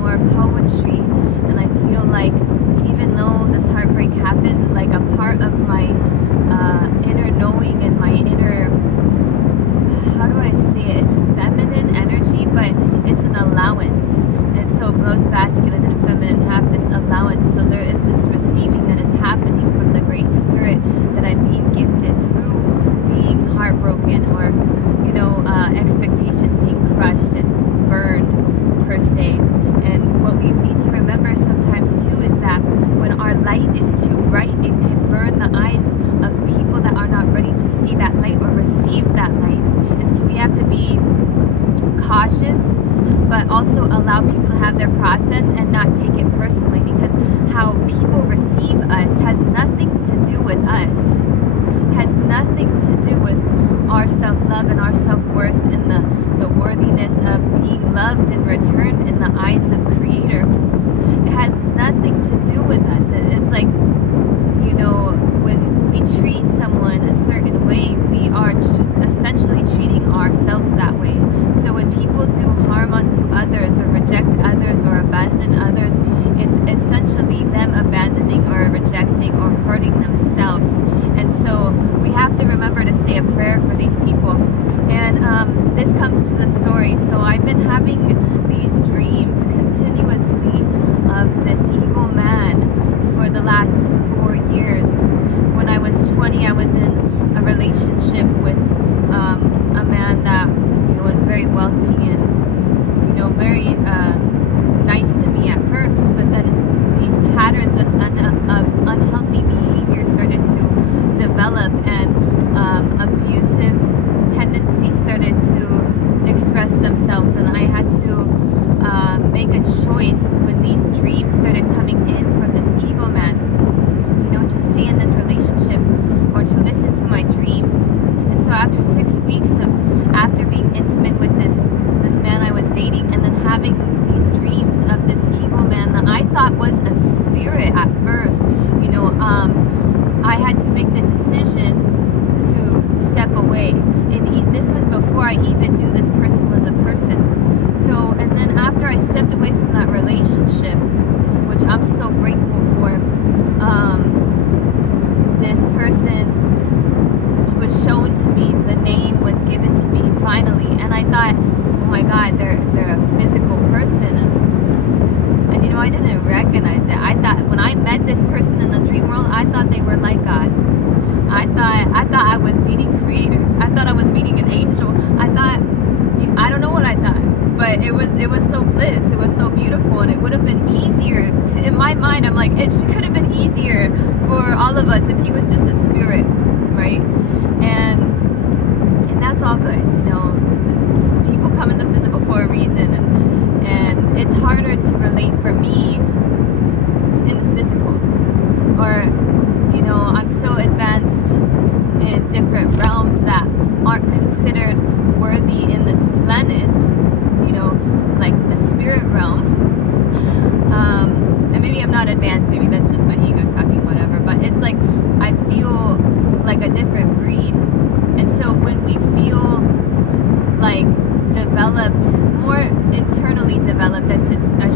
more poetry, and I feel like even though this heartbreak happened, like a part of my inner knowing and my inner, how do I say it? It's feminine energy, but it's an allowance. And so both masculine and feminine have this allowance. So there is this receiving that is happening from the Great Spirit that I'm being gifted through being heartbroken, or, expectations being crushed and burned, per se. And what we need to remember sometimes too is that when our light is too bright, it can burn the eyes of people that are not ready to see that light or receive that light. And so we have to be cautious, but also allow people to have their process and not take it personally, because how people receive us has nothing to do with us, has nothing to do with our self-love and our self-worth and the worthiness of being loved in return in the eyes of Creator. It has nothing to do with us. It's like, when we treat someone a certain way, we are essentially treating ourselves that way. So when people do harm unto others, or reject others, or abandon others, it's essentially them abandoning or rejecting or hurting themselves. And so we have to remember to say a prayer for these people. And this comes to the story. So I've been having these dreams continuously of this ego man for the last 4 years. When I was 20, I was in a relationship with a man that was very wealthy and very nice to me at first, but then these patterns of unhealthy behavior started to develop, and abusive tendencies started to express themselves, and I had to make a choice when these dreams started coming in from this ego man, to stay in this relationship or to listen to my dreams. And so after 6 weeks after being intimate with this man I was dating, and then having these dreams of this ego man that I thought was a spirit at first, I had to make the decision to step away. And this was before I even knew this person was a person. So, and then after I stepped away from that relationship, which I'm so grateful for, this person was shown to me, the name was given to me finally, and I thought, oh my God, they're a physical person, and I didn't recognize it. I thought when I met this person in the dream world, I thought they were like God. I thought I was meeting Creator. I thought I was meeting an angel. I don't know what I thought, but it was so bliss. It was so beautiful, and it would have been easier in my mind. I'm like, it could have been easier for all of us if he was just a spirit, right? And that's all good, people come in the physical for a reason, and it's harder to relate for me in the physical, or I'm so advanced in different realms that aren't considered worthy in this planet, like the spirit realm. And maybe I'm not advanced, maybe that's just my ego talking, whatever, but it's like I feel like a different breed. And so when we feel like developed, more internally developed, I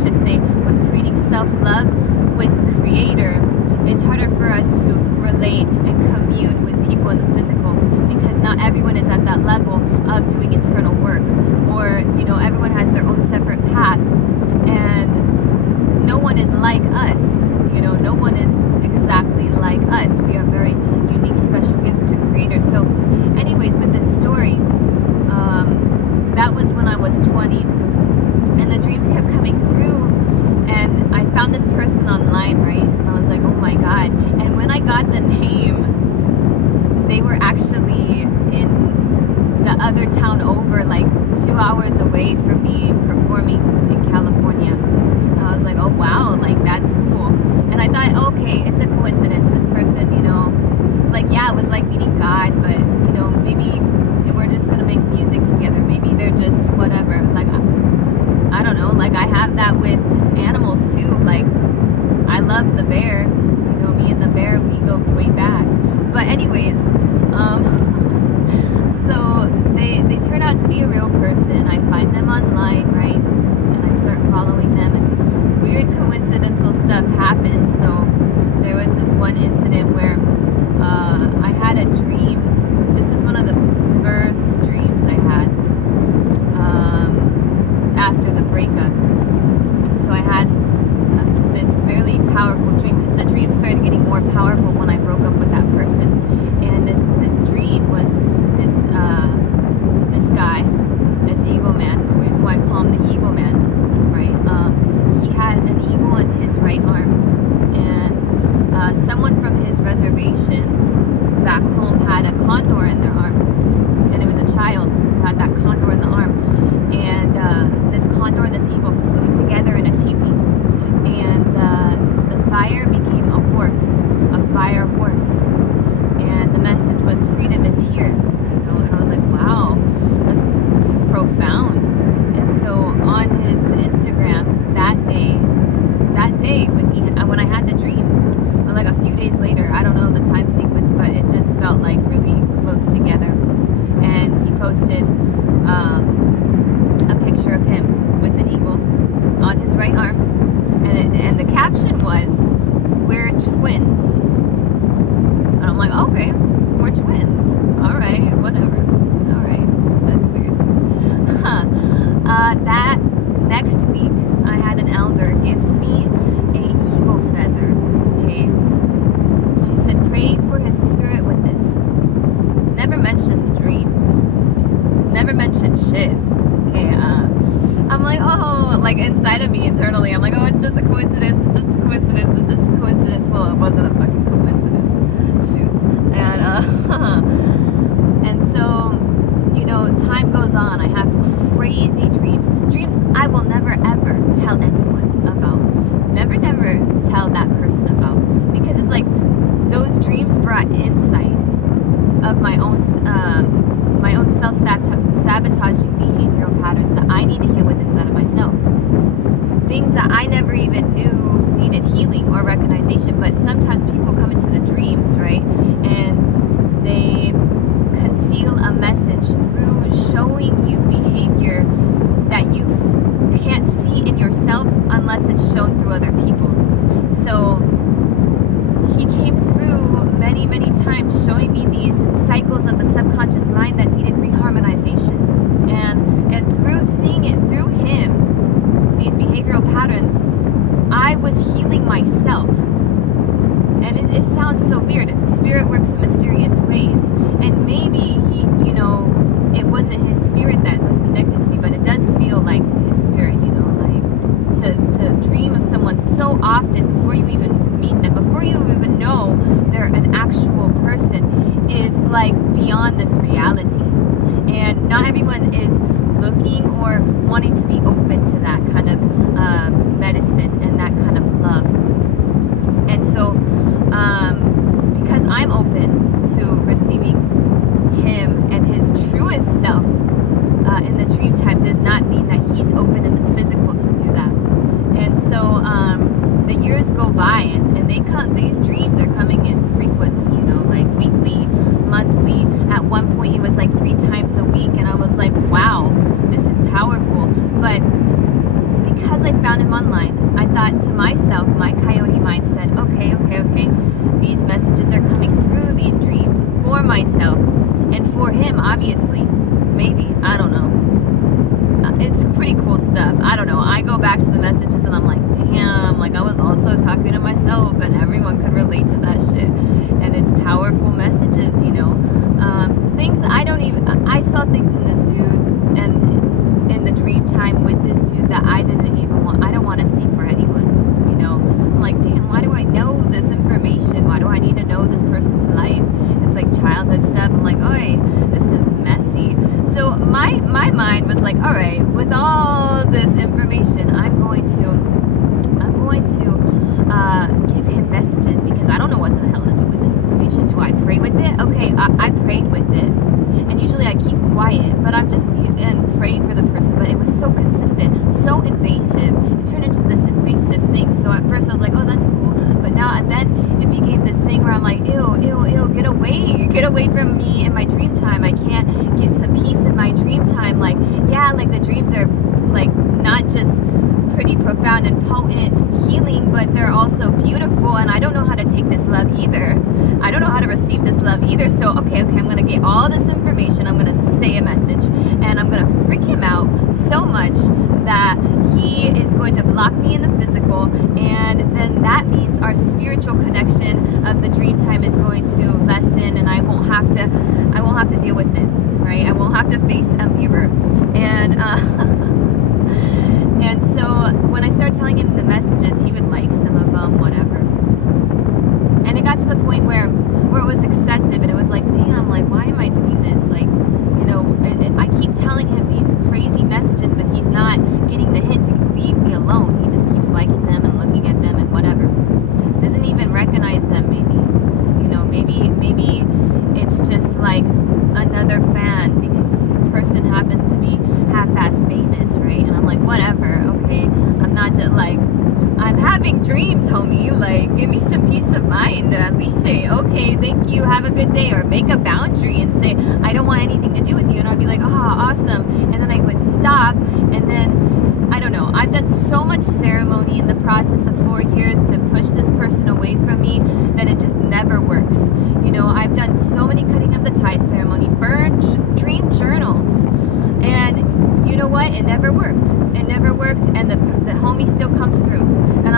should say, with creating self-love with Creator, it's harder for us to relate and commune with people in the physical, because not everyone is at that level of doing internal work, or everyone has their own separate path, and no one is like us. No one is exactly like us. We are very unique, special gifts to Creator. So anyways, with this story, that was when I was 20, and the dreams kept coming through, and I found this person online, right? And I was like, oh my God. And when I got the name, they were actually in the other town over, like 2 hours away from me, performing in California. And I was like, oh wow, like that's cool. And I thought, okay, it's a coincidence. This person, it was like meeting God, but maybe we're just gonna make music together. Maybe they're just whatever. Like I don't know. Like I have that with animals too. Like I love the bear. Me and the bear, we go way back. But anyways, so they turn out to be a real person. I find them online, right? And I start following them, and weird coincidental stuff happened. So there was this one incident where I had a dream. This was one of the first dreams I had after the breakup. So I had this really powerful dream, because the dream started getting more powerful when I broke up with that person. And this dream was this guy, this eagle man. The reason why I call him the eagle man, right? He had an eagle on his right arm, and someone from his reservation back home had a condor in their arm, and it was a child who had that condor in the arm. And this condor and this eagle flew together in a teepee, and the fire became a horse, a fire horse, and the message was freedom is here, and I was like, wow, that's profound. And so on his Instagram that day when I had the dream, like a few days later, I don't know the time sequence, but it just felt like really close together, and he posted a picture of him with an eagle on his right arm, and the caption was, "We're twins." And I'm like, okay, we're twins. All right, whatever. All right, that's weird. That next week, I had an elder gift me a eagle feather. Okay, she said, pray for his spirit with this. Never mentioned the dreams. Never mentioned shit. Okay, I'm like, oh, like inside of me internally, I'm like, oh, it's just a coincidence, it's just a coincidence, it's just a coincidence. Well, it wasn't a fucking coincidence. Shoots. And so, time goes on. I have crazy dreams I will never ever tell anyone about. Never tell that person about, because it's like those dreams brought insight of my own self-sabotaging behavioral patterns that I need to heal with inside of myself. Things that I never even knew needed healing or recognition, but sometimes people come into the dreams, right? And they conceal a message through showing you behavior that you can't see in yourself unless it's shown through other people. So he came through many, many times showing me these cycles of the subconscious mind that needed reharmonization. And through seeing it through him, these behavioral patterns, I was healing myself. And it sounds so weird. Spirit works in mysterious ways. And maybe it wasn't his spirit that was connected to me, but it does feel like his spirit, like to dream of someone so often before you even meet them, before you even know they're an actual person, is like beyond this reality. And not everyone is looking or wanting to be open to that kind of medicine and that kind of love. And so because I'm open to receiving him and his truest self in the dream time, does not mean that he's open in the physical to do that. And so the years go by, and these dreams are coming in frequently, like weekly, monthly. At one point it was like 3 times a week, and I was like, wow, this is powerful. But because I found him online, I thought to myself, my Coyote mind said, okay, these messages are coming through these dreams for myself and for him, obviously. Maybe, I don't know. It's pretty cool stuff. I don't know. I go back to the messages and I'm like, damn, like I was also talking to myself, and everyone could relate to that shit. And it's powerful messages, things I saw things in this dude and in the dream time with this dude that I don't want to see for anyone, I'm like, damn, why do I know this information? Why do I need to know this person's life? It's like childhood stuff. I'm like, oi, this is messy. So my mind was like, all right, with all this information, I'm going to give him messages, because I don't know what the hell to do with this information. Do I pray with it? Okay, I prayed with it, and usually I keep quiet, but I'm just and pray for the person. But it was so consistent, so invasive. It turned into this invasive thing. So at first I was like, oh, that's cool, but then it became this thing where I'm like, ew, get away from me in my dream time. I can't get some peace in my dream time. Like, yeah, like the dreams are like not just pretty profound and potent healing, but they're also beautiful, and I don't know how to take this love either. I don't know how to receive this love either. So okay, I'm gonna get all this information, I'm gonna say a message, and I'm gonna freak him out so much that he is going to block me in the physical, and then that means our spiritual connection of the dream time is going to lessen, and I won't have to deal with it, right? I won't have to face a mirror. And and so when I started telling him the messages, he would like some of them, whatever. And it got to the point where it was excessive, and it was like, damn, like, why am I doing this? Like, you know, I keep telling him these crazy messages, but he's not getting the hint to leave me alone. He just keeps liking them and looking at them and whatever. Doesn't even recognize them, maybe. You know, maybe it's just like another fan because this person happens to be half-ass famous, right? And I'm like, whatever, okay. I'm not just like, I'm having dreams, homie. Like, give me some peace of mind. At least say, okay, thank you, have a good day. Or make a boundary and say, I don't want anything to do with you. And I'd be like, oh, awesome. And then I would stop. And then, I don't know. I've done so much ceremony in the process of 4 years to push this person away from me that it just never works. You know, I've done so many cutting of the ties ceremony, burned dream journals. And you know what? It never worked. It never worked, and the homie still comes through.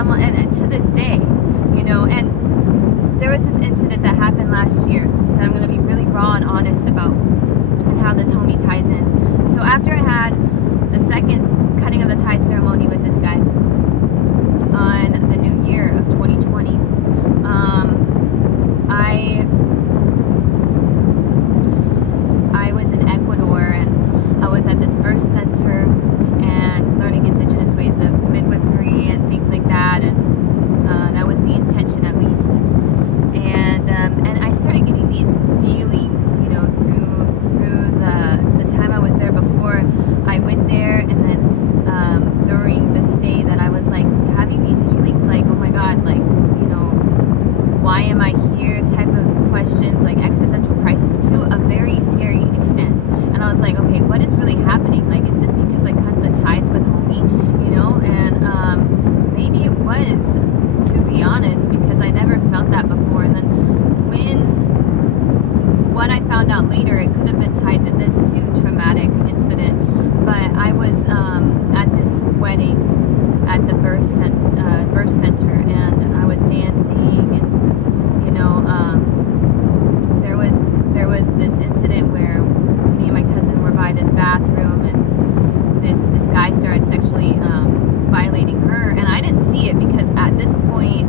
And to this day, you know. And there was this incident that happened last year that I'm going to be really raw and honest about, and how this homie ties in. So after I had the second cutting of the ties ceremony with this guy on the new year of 2020, I was in Ecuador, and I was at this birth center and learning indigenous ways of midwifery and things like that, and that was the intention, at least. And I started getting these feelings, you know, through the time I was there before I went there, and then during the stay, that I was like having these feelings like, oh my God, like, you know, why am I here type of questions, like existential crisis to a very scary extent. And I was like, okay, what is really happening? Like, is this because I cut the ties with homie, you know? And maybe it was, to be honest, because I never felt that before. And then what I found out later, it could have been tied to this too traumatic incident. But I was at this wedding at the birth center, and I was dancing, and you know, there was this incident where me and my cousin were by this bathroom, and this guy started sexually violating her, and I didn't see it because at this point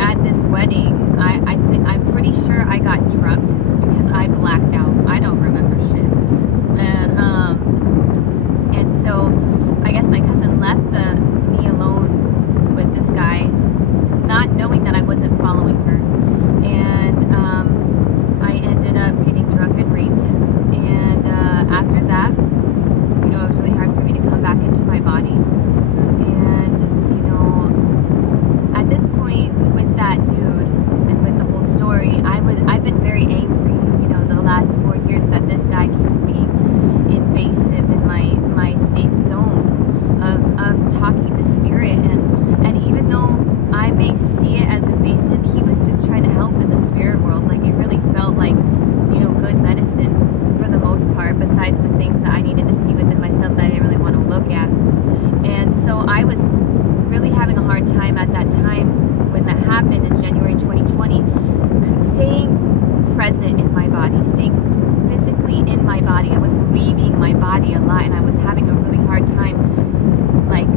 at this wedding, I'm pretty sure I got drugged because I blacked out. I don't remember shit, and so I guess my cousin left me alone with this guy, not knowing that I wasn't following her, and I ended up getting drugged and raped. And after that, you know, it was really hard for me to come back into my body. And you know, at this point with that dude and with the whole story, I've been very angry, you know, the last 4 years that this guy keeps being invasive in my safe zone of talking to spirit, and even though I may see it as invasive, he was just trying to help in the spirit world. Like, it really felt like, you know, good medicine for the most part, besides the things that I needed to see within myself that I didn't really want to look at. And so I was really having a hard time at that time when that happened in January 2020, staying present in my body, staying physically in my body. I was leaving my body a lot, and I was having a really hard time, like,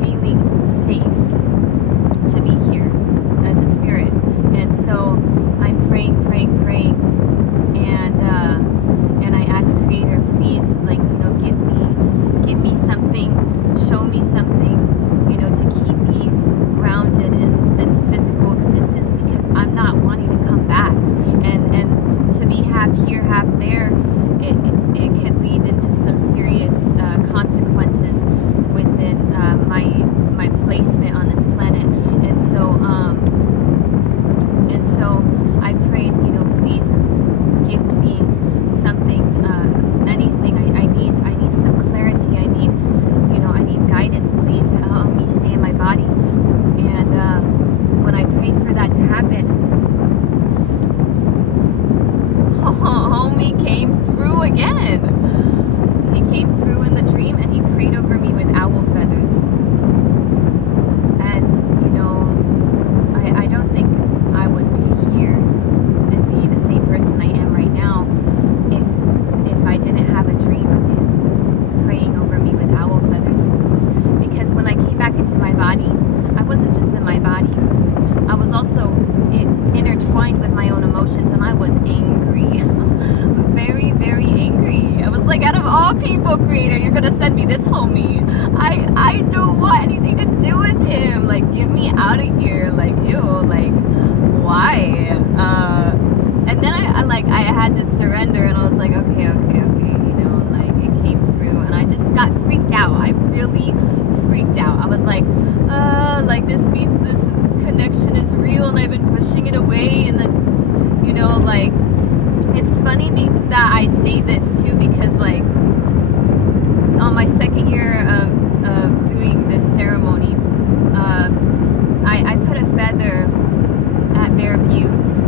feeling safe to be here as a spirit. And so I'm praying, and I ask Creator, please, like, you know, give me something, show me something, you know, to keep me grounded in this physical existence, because I'm not wanting to come back, and to be half here, half there, it can lead into some serious consequences within my placement on this body. And when I prayed for that to happen, homie came through again. He came through in the dream and he prayed over me with owl feathers. And, you know, I don't think I would be here and be the same person I am right now if I didn't have a dream of him praying over me with owl feathers. Because when I came back into my body, I wasn't just in my body. I was also intertwined with my own emotions, and I was angry. Very, very angry. I was like, out of all people, Creator, you're gonna send me this homie. I don't want anything to do with him. Like, get me out of here. Like, ew, like, why? And then I had to surrender, and I was like, okay, you know, like, it came through, and I just got freaked out. I really freaked out. I was like this means this connection is real, and I've been pushing it away. And then, you know, like, it's funny that I say this too, because like on my second year of doing this ceremony, I put a feather at Bear Butte,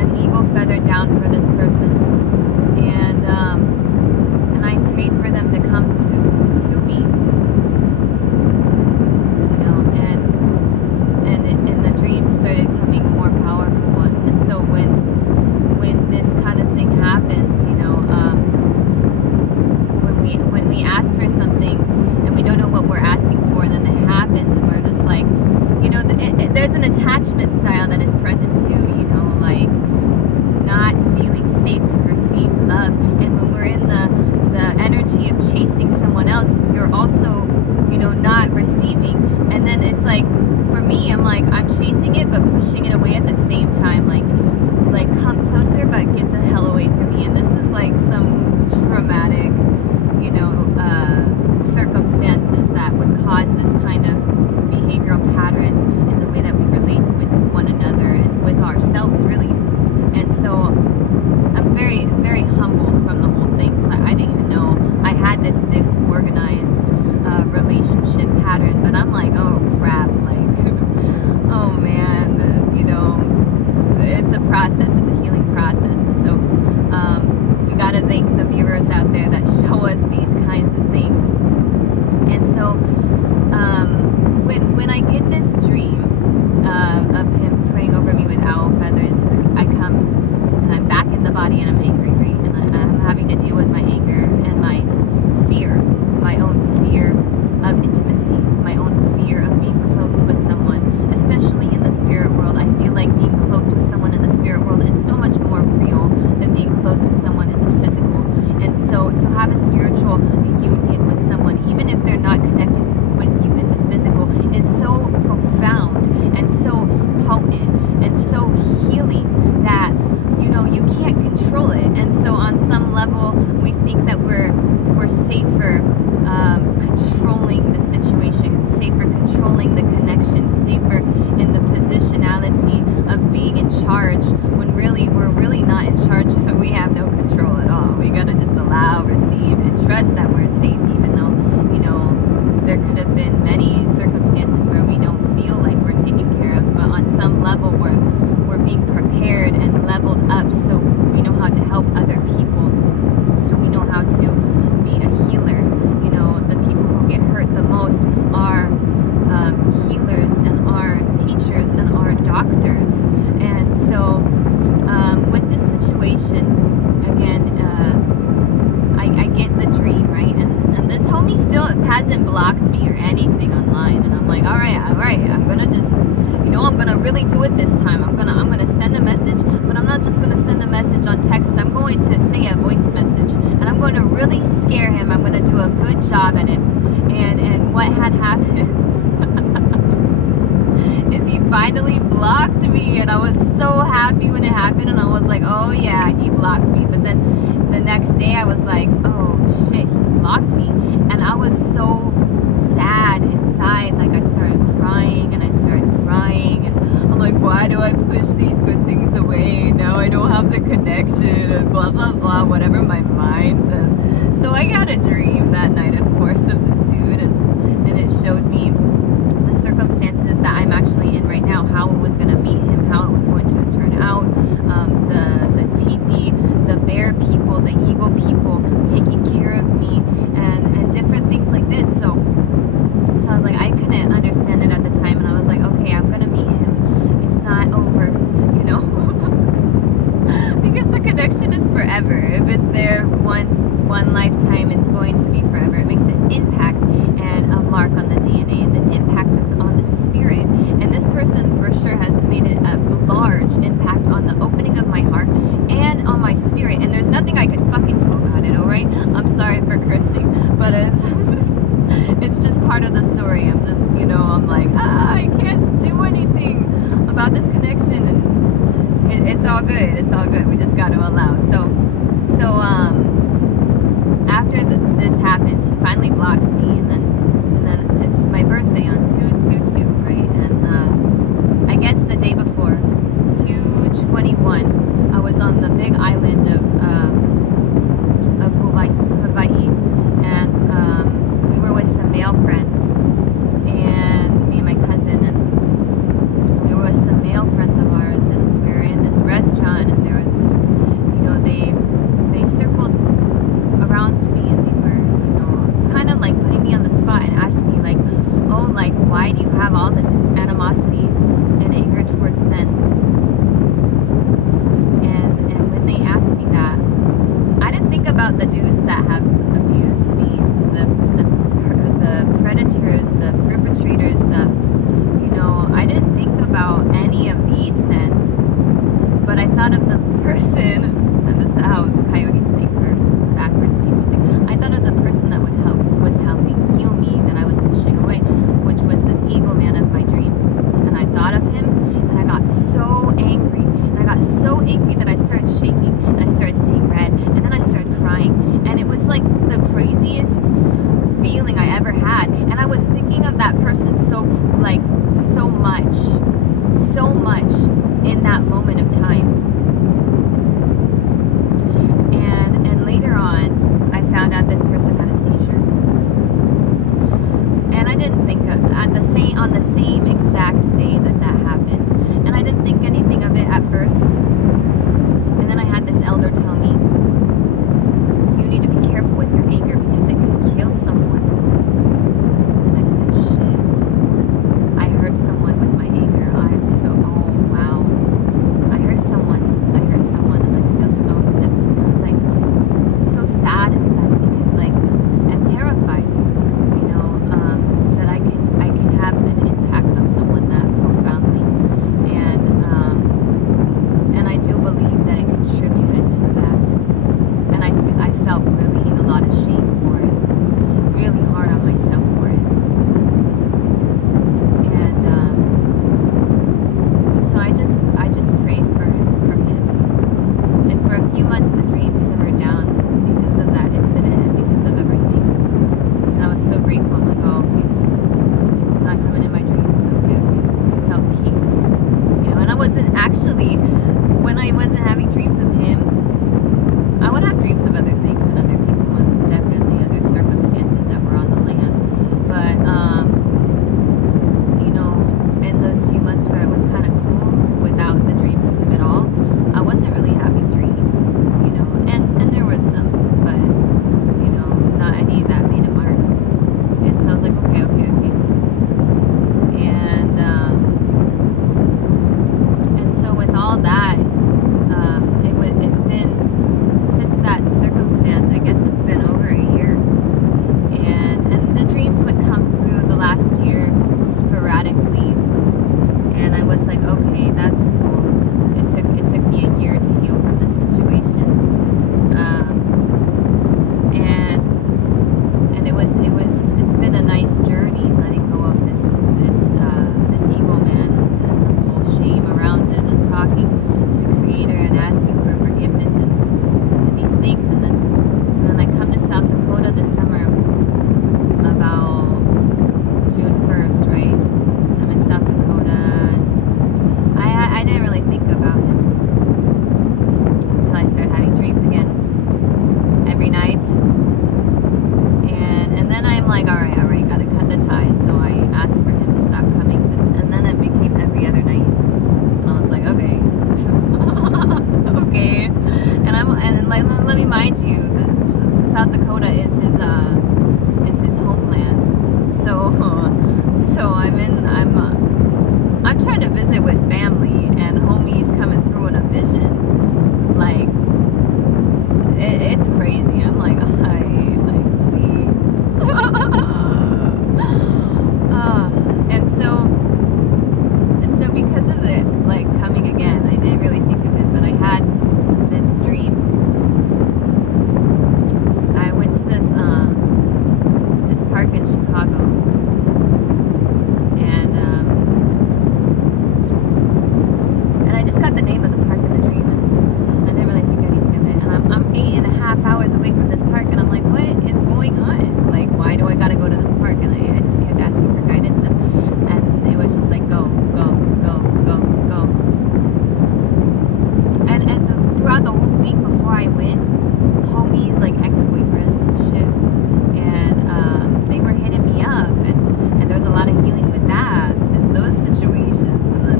an eagle feather down for this person, and I prayed for them to come to me. Started coming more powerful, and so when this kind of thing happens, you know, when we ask for something and we don't know what we're asking for, and then it happens, and we're just like, you know, there's an attachment style that is present too, you know, like not feeling safe to receive love. And when we're in the energy of chasing someone else, you're also, you know, not receiving. And then it's like, for me, I'm like, I'm chasing it but pushing it away at the same time, like come closer but get the hell away from me. And this is like some traumatic, you know, circumstances that would cause this kind of behavioral pattern in the way that we relate with one another and with ourselves, really. And so I'm very, very humbled from the whole thing, because I didn't even know I had this disorganized relationship pattern. But I'm like, oh crap, like, oh man, you know, it's a process, it's a healing process. And so we got to thank the mirrors out there that show us these kinds of things. And so when I get this dream of him praying over me with owl feathers, I come and I'm back in the body, and I'm angry, right? And I'm having to deal with my anger and my fear, my own fear of intimacy, my own fear of being close with someone, especially in the spirit world. I feel like being close with someone in the spirit world is so much more real than being close with someone in the physical. And so to have a spiritual union with someone, even if they're not connected with you in the physical, is so profound and so potent and so healing that, you know, you can't control it. And so on some level, we think that we're safer controlling the situation, safer controlling the connection, safer in the positionality of being in charge, when really we're really not in charge. We have no control at all. We gotta just allow, receive, and trust that we're safe, even though, you know, there could have been many circumstances where we don't feel like we're taken care of. But on some level, we're being prepared and leveled up, so we know how to help other people, so we know how to be a healer. You know, the people who get hurt the most are healers and are teachers and are doctors. And so with this situation, again, I get the dream, right? And this homie still hasn't blocked me or anything online. And I'm like, all right, I'm gonna just, you know, I'm gonna really do it this time. I'm gonna send a message, but I'm not just gonna send a message on text. I'm going to say a voice message, and I'm going to really scare him. I'm gonna do a good job at it. And what had happened is he finally blocked me, and I was so happy when it happened, and I was like, oh yeah, he blocked me. But then the next day I was like, oh shit, he blocked me. And I was so sad inside. Like, I started crying, and I'm like, why do I push these good things away? Now I don't have the connection, and blah blah blah, whatever my mind says. So I got a dream that night, of course, of this dude, and it showed me of the story. I'm just, I'm like, I can't do anything about this connection, and it's all good. It's all good. We just got to allow. So after this happens, he finally blocks me, and then it's my birthday on 2/22, right? And I guess the day before, 2/21, I was on the big island of Hawaii, and we were with some male friends, and me and my cousin, and we were with some male friends of ours, and we were in this restaurant, and there was this, they circled around me, and they were, kind of like putting me on the spot and asked me like, oh, like, why do you have all this animosity and anger towards men? And when they asked me that, I didn't think about the dudes that have abused me, the predators, the perpetrators, I didn't think about any of these men, but I thought of the person, and this is how coyotes think, or backwards people think. I thought of the person that was helping heal me, that I was pushing away, which was this evil man of my dreams. And I thought of him, and I got so angry, that I started shaking, and I started seeing red, and then I started crying, and it was like the craziest feeling I ever had. And I was thinking of that person so much in that moment of time. And later on, I found out this person had a seizure, and I didn't think on the same exact day that happened, and I didn't think anything of it at first. And then I had this elder tell me, you need to be careful with your anger because it could kill someone. And I said, shit, I hurt someone with my anger. Oh wow, I hurt someone, and I feel so so sad inside, because and terrified, that I can have an impact on someone that profoundly, and I do believe that it contributed to that, and I felt really a lot of shame for it, really hard on myself for it, and so I just prayed for him, and for a few months the dreams simmered down because of that incident and because of everything, and I was so grateful. I'm like, oh, okay, he's not coming in my dreams. Okay. I felt peace, and I wasn't actually, when I wasn't having dreams of him, I would have dreams of other things and other people and definitely other circumstances that were on the land, but in those few months where it was kind of cool without the dreams of him at all, I wasn't really having dreams, and there was some, but not any that made a mark. And so I was like, okay, and so with all that, it's been, since that circumstance, I guess it's been over a year, and the dreams would come through the last year sporadically, and I was like, just got the name of the park in the dream, and I didn't really think anything of it. And I'm 8.5 hours away from this park, and I'm like, what is going on? Like, why do I gotta go to this park? And I just kept asking for guidance, and it was just like, go, go, go, go, go. And throughout the whole week before I went, homies, like ex-boyfriends and shit, and they were hitting me up, and there was a lot of healing with dabs and those situations, and then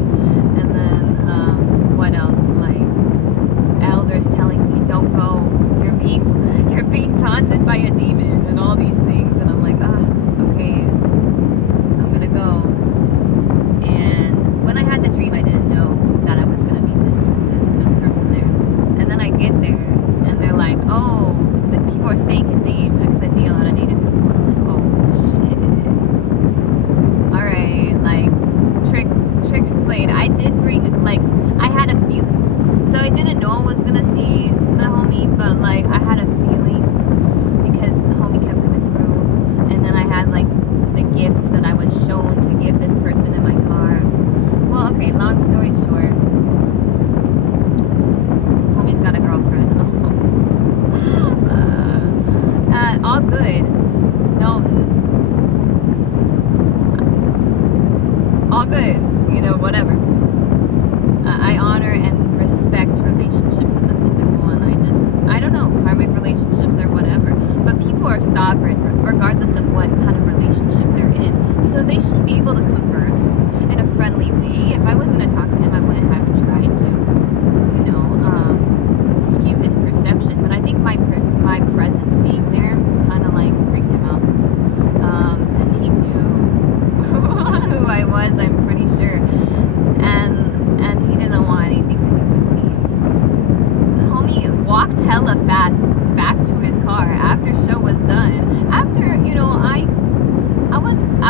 what else, like elders telling me don't go, you're being taunted by a demon and all these things, and I'm like, okay, I'm gonna go. And when I had the dream, I didn't know that I was gonna meet this person there, and then I get there and they're like, oh, the people are saying his name because I see a lot of native people. I'm like, oh shit, all right, like tricks played. I did bring, like, I had a feeling, so I didn't know I was gonna see the homie, but like I had a feeling because the homie kept coming through, and then I had like the gifts that I was shown to give this person in my car. Well, okay, long story short, homie's got a girlfriend. All good. No, all good, you know, whatever. I honor and respect relationships in the physical, and I don't know, karmic relationships or whatever, but people are sovereign regardless of what kind of relationship they're in, so they should be able to converse in a friendly way. If I was going to talk to him, I wouldn't have tried to, you know, skew his perception, but I think my presence being there kind of like freaked him out, because he knew who I was, I'm pretty sure, and he didn't want anything to do with me. The homie walked hella fast back to his car after show was done. After, you know, I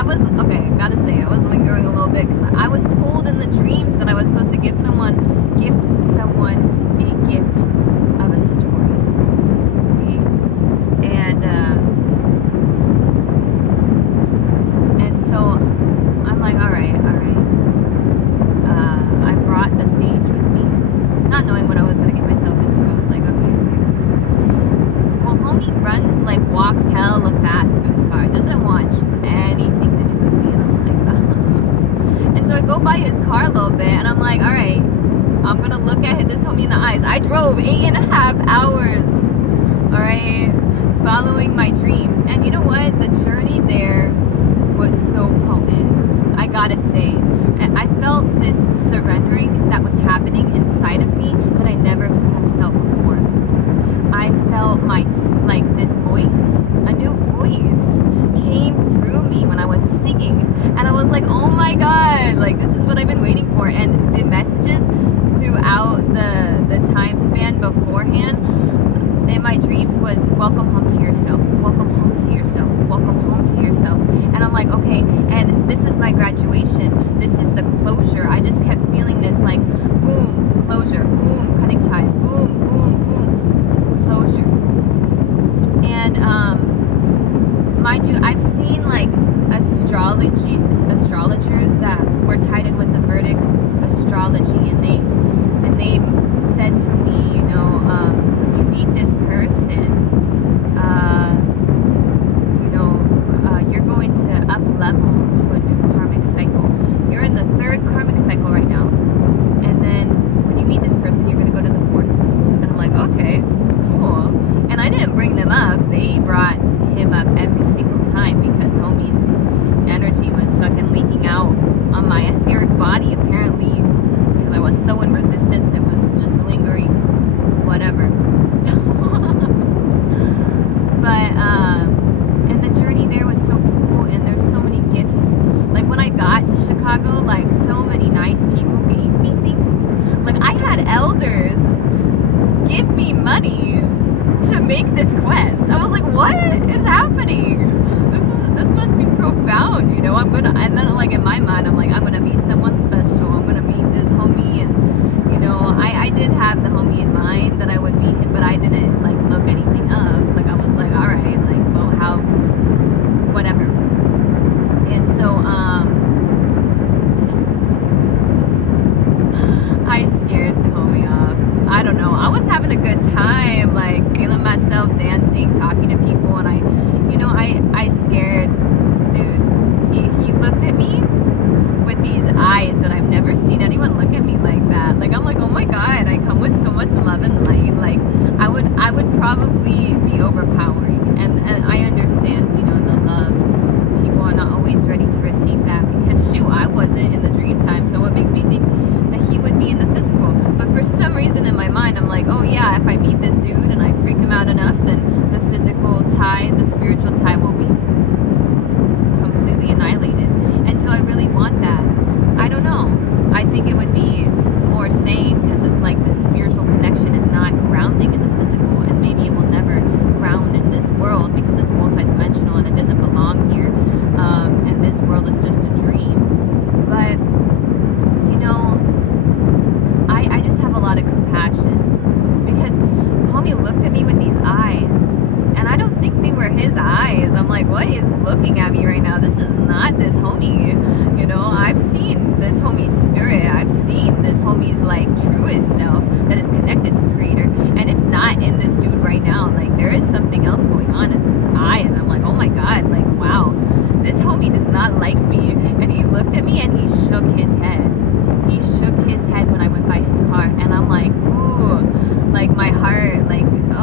was okay, gotta say, I was lingering a little bit because I was told in the dreams that I was supposed to gift someone a gift of a story. Okay, and so I'm like, all right. I brought the sage with me, not knowing what I was gonna get myself into. I was like, okay. Well, homie walks hella fast to his car, doesn't want anything to do with me, and I'm like, and so I go by his car a little bit, and I'm like, all right, I'm gonna look at this homie in the eyes. I drove 8.5 hours, all right, following my dreams, and you know what? The journey there was so potent. I gotta say, I felt this surrendering that was happening inside of me that I never have felt before. I felt this voice, a new voice came through me when I was singing, and I was like, oh my god, like this is what I've been waiting for. And the messages throughout the time span beforehand in my dreams was, welcome home to yourself, welcome home to yourself, welcome home to yourself. And I'm like, okay, and this is my graduation, this is the closure. I just kept feeling this, like, boom, closure, boom, cutting ties, boom, boom, boom, closure. And mind you, I've seen like astrologers that were tied in with the verdict astrology, and they said to me, you know, when you meet this person, you know, you're going to up level to a new karmic cycle. You're in the 3rd karmic cycle right now, and then when you meet this person, you're going to go to the 4th. And I'm like, okay, cool. And I didn't bring them up. They brought him up every single time because homie's energy was fucking leaking out on my etheric body, apparently, because I was so in resistance. It was just lingering, whatever. But and the journey there was so cool, and there's so many gifts. Like when I got to Chicago, like so many nice people gave me things. Like I had elders give me money to make this quest. I was like, what is happening? This must be profound, you know. And then like in my mind, I'm like, I'm gonna meet someone special. I'm gonna meet this homie, and you know, I did have the homie in mind that I would meet him, but I didn't like look anything up. Like I was like, all right, like boathouse, whatever. And so I scared myself dancing, talking to people, and I scared, dude. He looked at me with these eyes that I've never seen anyone look at me like that. Like, I'm like, oh my God, I come with so much love and light. Like, I would probably be overpowering, and I understand, the love. People are not always ready to receive that, because shoot, I wasn't in the dream time. So what makes me think that he would be in the physical? But for some reason in my mind, I'm like, oh yeah, if I meet this dude and I freak him out enough, then the physical tie, the spiritual tie will be completely annihilated. And do I really want that? I don't know. I think it would be more sane, because like the spiritual connection is not grounding in the physical, and maybe it will never ground in this world because it's multidimensional and it doesn't belong here, and this world is just a dream. But I just have a lot of compassion, because homie looked at me with these eyes, and I don't think they were his eyes. I'm like, what is looking at me right now? This is not this homie. I've seen this homie's spirit. I've seen this homie's like truest self that is connected to Creator, and it's not in this dude right now. Like, there is something else going on in his eyes. I'm like, oh my God, like, wow, this homie does not like me. And he looked at me and he shook his head. He shook his head when I went by his car, and I'm like, ooh, like my heart, like, and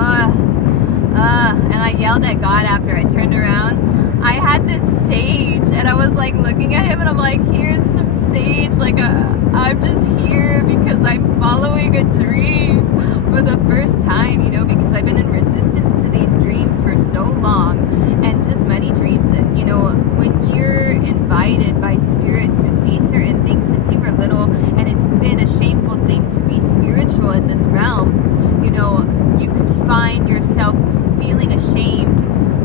I yelled at God after I turned around. I had this sage, and I was like looking at him, and I'm like, here's some sage, like I'm just here because I'm following a dream for the first time, because I've been in resistance to these dreams for so long, and just many dreams that, when you're invited by spirit to see certain things since you were little, and it's been a shameful thing to be spiritual in this realm, you could find yourself feeling ashamed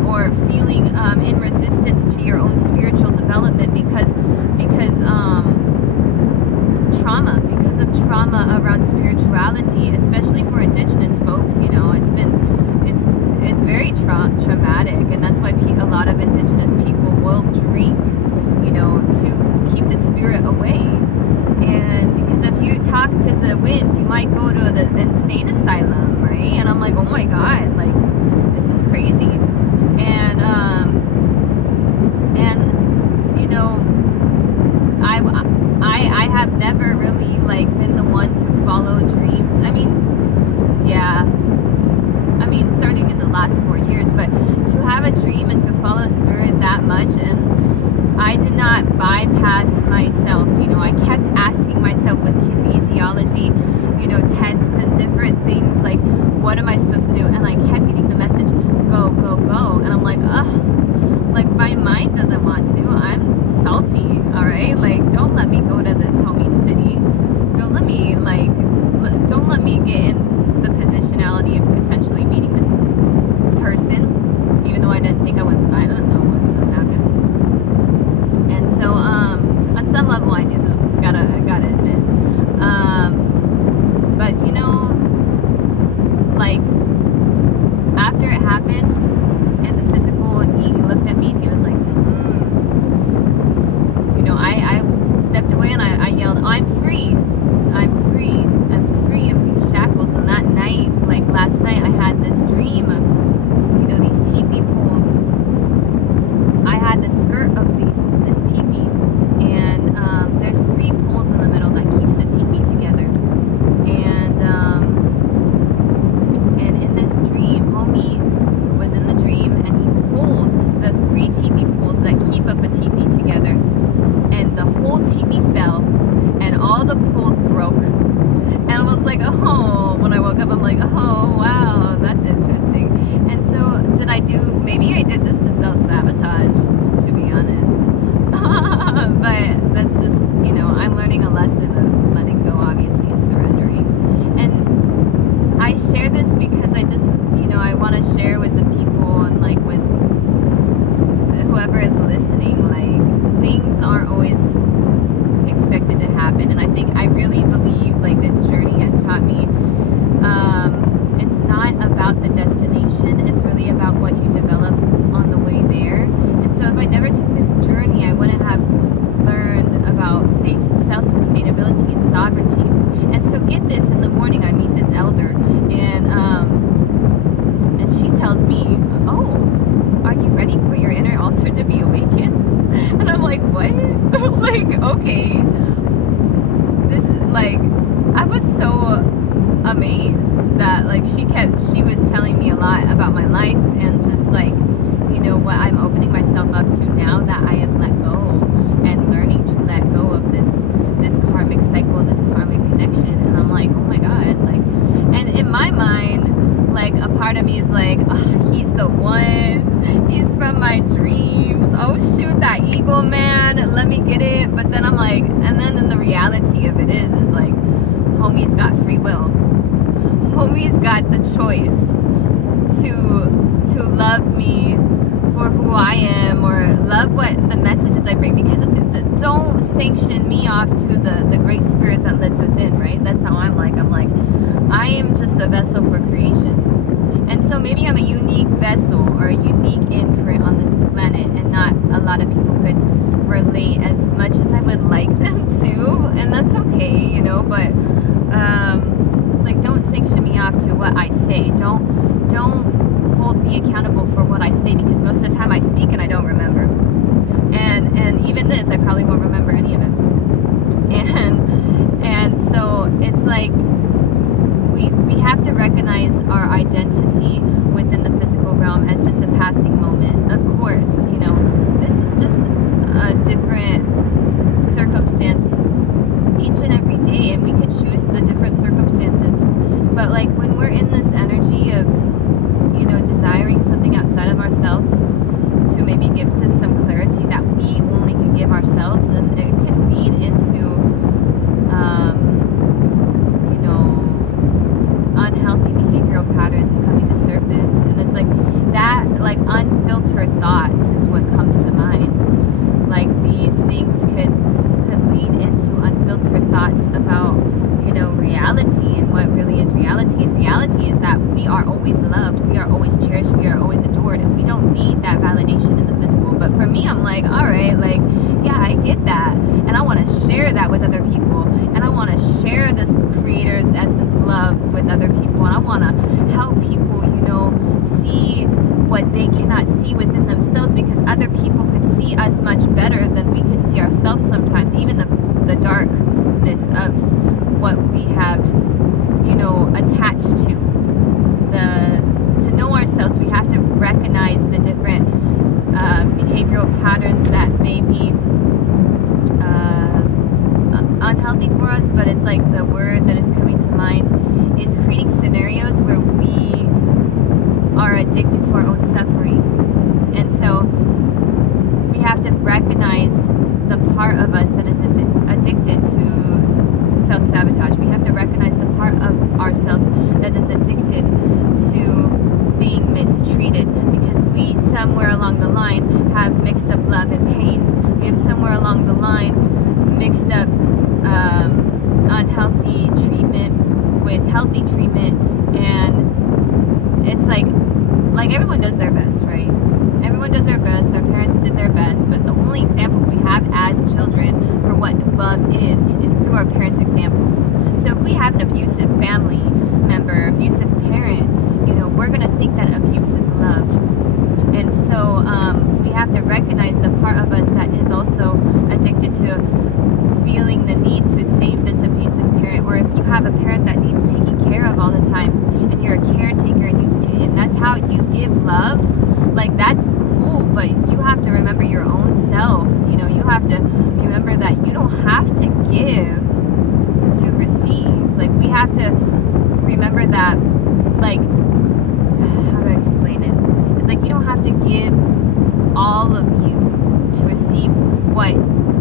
or feeling in resistance to your own spiritual development because trauma around spirituality, especially for indigenous folks. It's very traumatic, and that's why a lot of indigenous people will drink, to keep the spirit away. And because if you talk to the wind, you might go to the insane asylum, right? And I'm like, oh my God, like, this is crazy. And I have never really like been the one to follow dreams. Starting in the last 4 years, but to have a dream and to follow spirit that much, and I did not bypass myself. I kept asking myself with kinesiology, tests and different things, like, what am I supposed to do? And I kept getting the message, go, go, go. And I'm like, ugh, like, my mind doesn't want to. I'm salty, all right? Like, don't let me go to this homie city. Don't let me get in the positionality of potentially meeting this person, even though I didn't know what was going to happen. And so, on some level, I knew, though. Gotta admit. But like, after it happened in the physical, and he looked at me and he was like, I stepped away and I yelled, I'm free. I'm free. I'm free of these shackles. And that night, like last night, I had this dream of, these teepee poles. I had the skirt of this teepee, and there's 3 poles in the middle that keeps a teepee together. And in this dream, homie was in the dream, and he pulled the 3 teepee poles that keep up a teepee together, and the whole teepee fell, and all the poles broke. And I was like, oh, when I woke up, I'm like, oh, wow, that's interesting. And so maybe I did this to self-sabotage, to be honest. But that's just, I'm learning a lesson of letting go, obviously, and surrendering. And I share this because I just, I want to share with the people, and like with whoever is listening, like, things aren't always expected to happen. And I really believe, like, this journey has taught me, it's not about the destination, it's really about what you develop on the way there. And so if I never took this journey, I wouldn't have learned about okay. This, like, I was so amazed that, like, she was telling me a lot about my life and just, like, you know, what I'm opening myself up to now that I have let go and learning to let go of this karmic cycle, this karmic connection. And I'm like, oh my God, like, and in my mind, like, a part of me is like, oh, he's the one, he's from my dreams, oh shoot, that ego man, let me get it. But then I'm like, and then in the reality of it is like, homie's got free will, homie's got the choice to love me for who I am, or love what the messages I bring, because don't sanction me off to the great spirit that lives within, right? That's how I'm like, I am just a vessel for creation. And so maybe I'm a unique vessel or a unique imprint on this planet, and not a lot of people could relate as much as I would like them to, and that's okay, you know, but it's like, don't sanction me off to what I say. Don't hold me accountable for what I say, because most of the time I speak and I don't remember. And even this, I probably won't remember any of it. And so it's like, we have to recognize our identity within the physical realm as just a passing moment. Of course, you know, this is just a different circumstance each and every day, and we could choose the different circumstances. But like, when we're in this energy of, you know, desiring something outside of ourselves to maybe give to some clarity that we only can give ourselves, and it could lead into you know, unhealthy behavioral patterns coming to surface. And it's like that, like, unfiltered thoughts is what comes to mind. Like, these things could lead into unfiltered thoughts about, you know, reality and what really is reality. And reality is that we are always loved, we are always cherished, we are always adored, and we don't need that validation in the physical. But for me, I'm like, all right, like, yeah, I get that, and I want to share that with other people, and I want to share this creator's essence love with other people, and I want to help people, you know, see what they cannot see within themselves, because other people could see us much better than we could see ourselves sometimes, even the darkness of what we have, you know, attached to. To know ourselves, we have to recognize the different behavioral patterns that may be unhealthy for us. But it's like, the word that is coming to mind is creating scenarios where we are addicted to our own suffering. And so we have to recognize the part of us that is addicted to self-sabotage. We have to recognize the part of ourselves that is addicted to being mistreated, because we somewhere along the line have mixed up love and pain. We have somewhere along the line mixed up unhealthy treatment with healthy treatment. And it's like everyone does their best, right? Everyone does their best. Our parents did their best, but the only examples we have as children for what love is through our parents' examples. So if we have an abusive family member, abusive parent, you know, we're going to think that abuse is love. And so we have to recognize the part of us that is also addicted to feeling the need to save this abusive parent. Or if you have a parent that needs taking care of all the time, and you're a caretaker, and that's how you give love, like, that's cool, but you have to remember your own self. You know, you have to remember that you don't have to give to receive. Like, we have to remember that, like, how do I explain it? It's like, you don't have to give all of you to receive what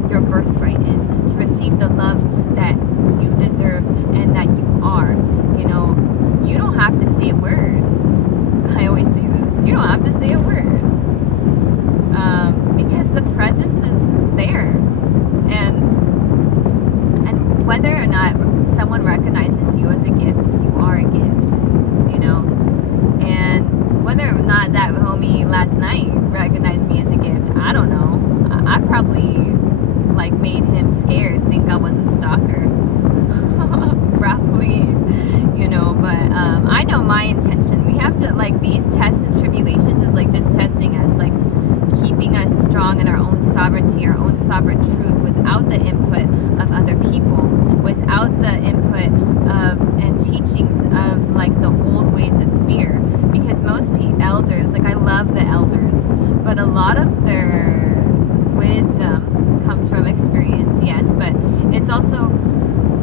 your birthright is, to receive the love that you deserve and that you are. You know, you don't have to say a word. I always say this. You don't have to say a word. Because the presence is there. And whether or not someone recognizes you as a gift, you are a gift. You know? And whether or not that homie last night recognized me as a gift, I don't know. I probably, like, made him scared, think I was a stalker. Probably, you know, but I know my intention. We have to, like, these tests and tribulations is like just testing us, like, keep keeping us strong in our own sovereignty, our own sovereign truth, without the input of other people, without the input of and teachings of like the old ways of fear. Because most elders, like I love the elders, but a lot of their wisdom comes from experience, yes, but it's also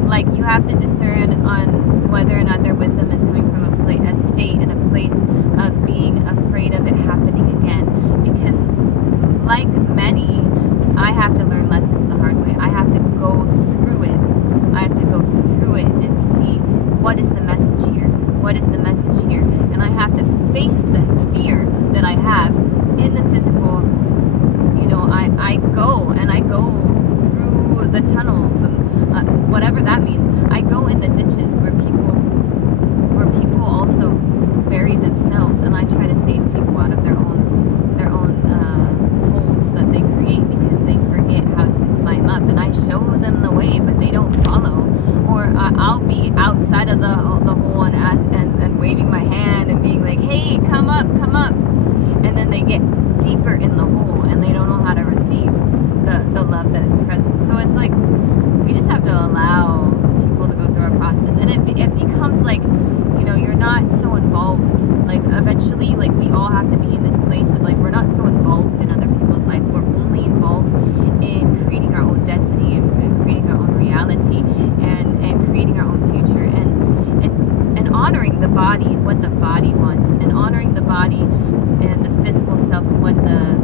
like you have to discern on whether or not their wisdom is coming from a state and a place of being afraid of it happening again. Because like many, I have to learn lessons the hard way. I have to go through it. I have to go through it and see what is the message here. What is the message here? And I have to face the fear that I have in the physical. You know, I go through the tunnels and whatever that means. I go in the ditches where people also bury themselves, and I try to save people out of their own holes that they create because they forget how to climb up. And I show them the way, but they don't follow. Or I'll be outside of the hole and waving my hand and being like, "Hey, come up," and then they get deeper in the hole and they don't know how to receive the love that is present. So it's like we just have to allow people to go through our process, and it becomes like, you know, you're not so involved. Like eventually, like we all have to be in this place of like we're not so involved in other people's life. We're only involved in creating our own destiny and creating our own reality and creating our own future and honoring the body and what the body wants, and honoring the body and the physical self and what the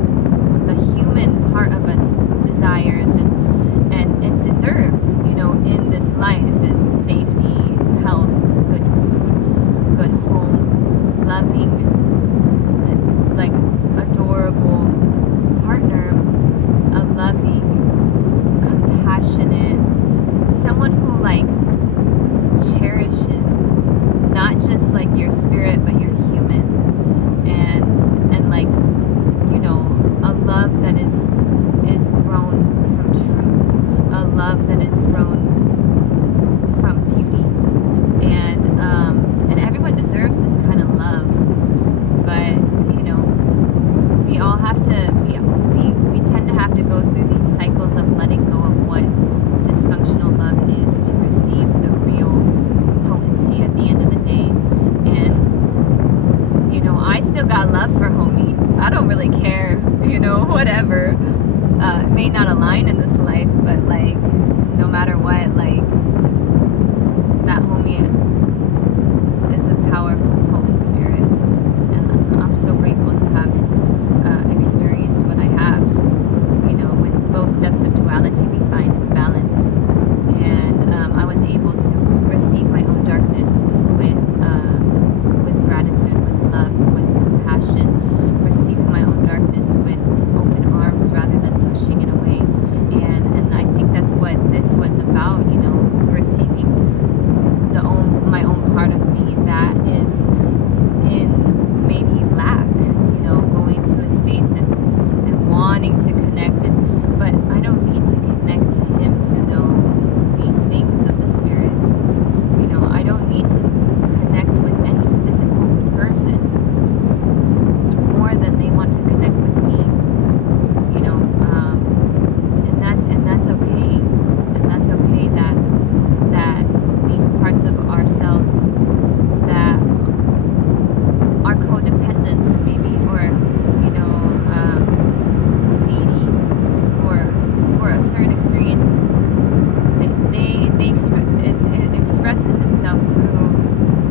human part of us desires and deserves, you know, in this life is safety, health, good food, good home, loving, like adorable partner, a loving, compassionate, someone who like cherishes not just like your spirit but your human, and like, you know, a love that is grown from truth, a love that is grown from beauty, and everyone deserves this kind of love. But you know, we all have to we tend to have to go through these cycles of letting go of what dysfunctional love is to receive the real potency at the end of the day. And you know, I still got love for homie. I don't really care, you know, whatever. It may not align in this life, but like no matter what, like that homie is a powerful, potent spirit, and I'm so grateful to have experienced what I have. You know, with both depths of duality, we find balance, and I was able to receive my own darkness with gratitude, with love, with compassion, receiving my own darkness with open arms rather than pushing it away. And I think that's what this was about, you know, receiving my own part of me that is in maybe lack, you know, going to a space and wanting to connect, but I don't need to connect to him to know these things of the spirit. You know, I don't need to connect with any physical person more than they want to connect with me. You know, and that's okay. And that's okay that these parts of ourselves that are codependent maybe, or you know, needy for a certain experience, it expresses itself through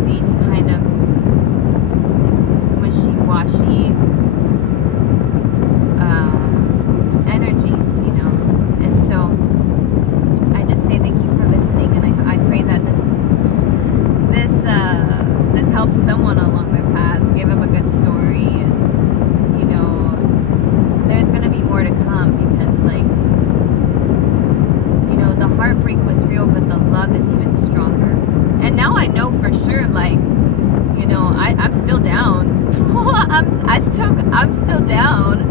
these kind of wishy-washy energies, you know. And so I just say thank you for listening, and I pray that this helps someone along their path, give them a good story, and you know, there's gonna be more to come, because like, you know, the heartbreak was real, but the love is even stronger. And now I know for sure, like, you know, I'm still down. I'm still down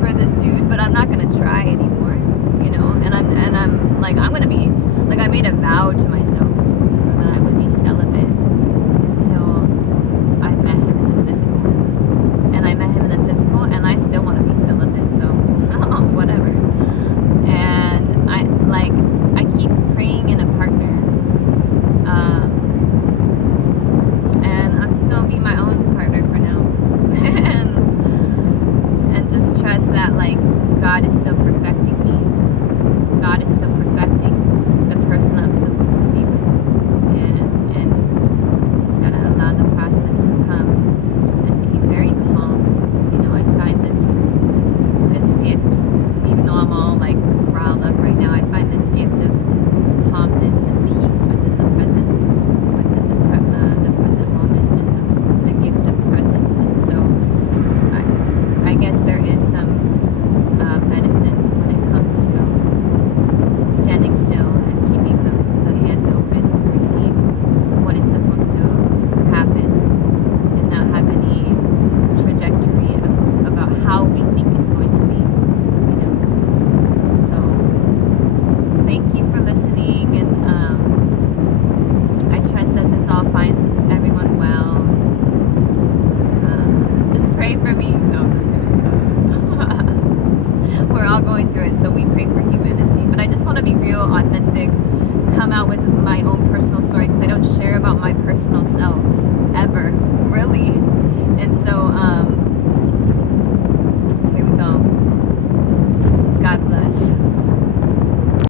for this dude, but I'm not gonna try anymore, you know. And I'm like, I'm gonna be like, I made a vow to myself, you know, that I would be celibate until I met him in the physical. And I met him in the physical, and I still want to be celibate. And so